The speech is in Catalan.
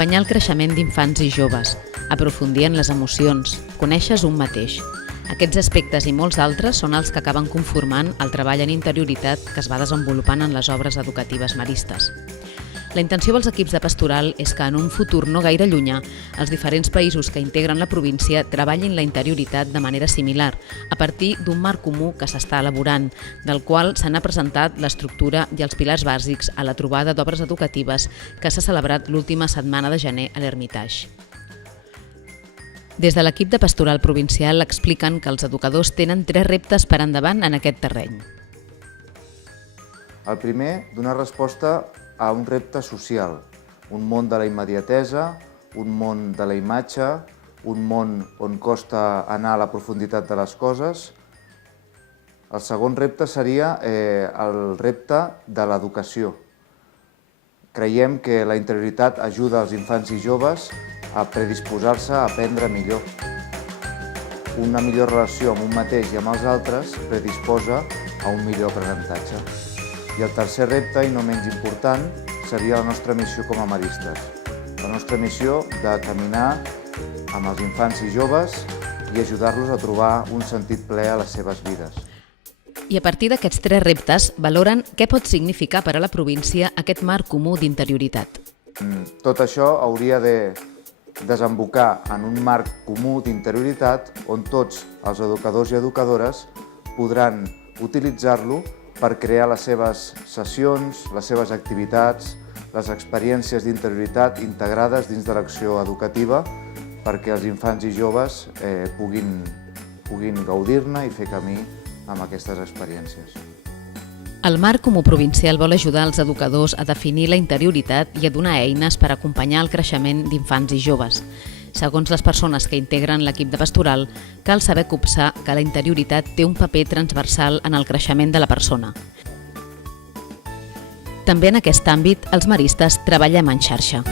Acompanyar el creixement d'infants i joves, aprofundir en les emocions, conèixer-se un mateix. Aquests aspectes i molts altres són els que acaben conformant el treball en interioritat que es va desenvolupant en les obres educatives maristes. La intenció dels equips de pastoral és que en un futur no gaire llunyà els diferents països que integren la província treballin la interioritat de manera similar, a partir d'un marc comú que s'està elaborant, del qual se n'ha presentat l'estructura i els pilars bàsics a la trobada d'obres educatives que s'ha celebrat l'última setmana de gener a l'Hermitage. Des de l'equip de pastoral provincial expliquen que els educadors tenen 3 reptes per endavant en aquest terreny. El primer, donar resposta a un repte social, un món de la immediatesa, un món de la imatge, un món on costa anar a la profunditat de les coses. El segon repte seria el repte de l'educació. Creiem que la interioritat ajuda els infants i joves a predisposar-se a aprendre millor. Una millor relació amb un mateix i amb els altres predisposa a un millor aprenentatge. I el tercer repte, i no menys important, seria la nostra missió com a maristes. La nostra missió de caminar amb els infants i joves i ajudar-los a trobar un sentit ple a les seves vides. I a partir d'aquests 3 reptes, valoren què pot significar per a la província aquest marc comú d'interioritat. Tot això hauria de desembocar en un marc comú d'interioritat on tots els educadors i educadores podran utilitzar-lo per crear les seves sessions, les seves activitats, les experiències d'interioritat integrades dins de l'acció educativa perquè els infants i joves puguin gaudir-ne i fer camí amb aquestes experiències. El marc comú provincial vol ajudar els educadors a definir la interioritat i a donar eines per acompanyar el creixement d'infants i joves. Segons les persones que integren l'equip de pastoral, cal saber copsar que la interioritat té un paper transversal en el creixement de la persona. També en aquest àmbit, els maristes treballem en xarxa.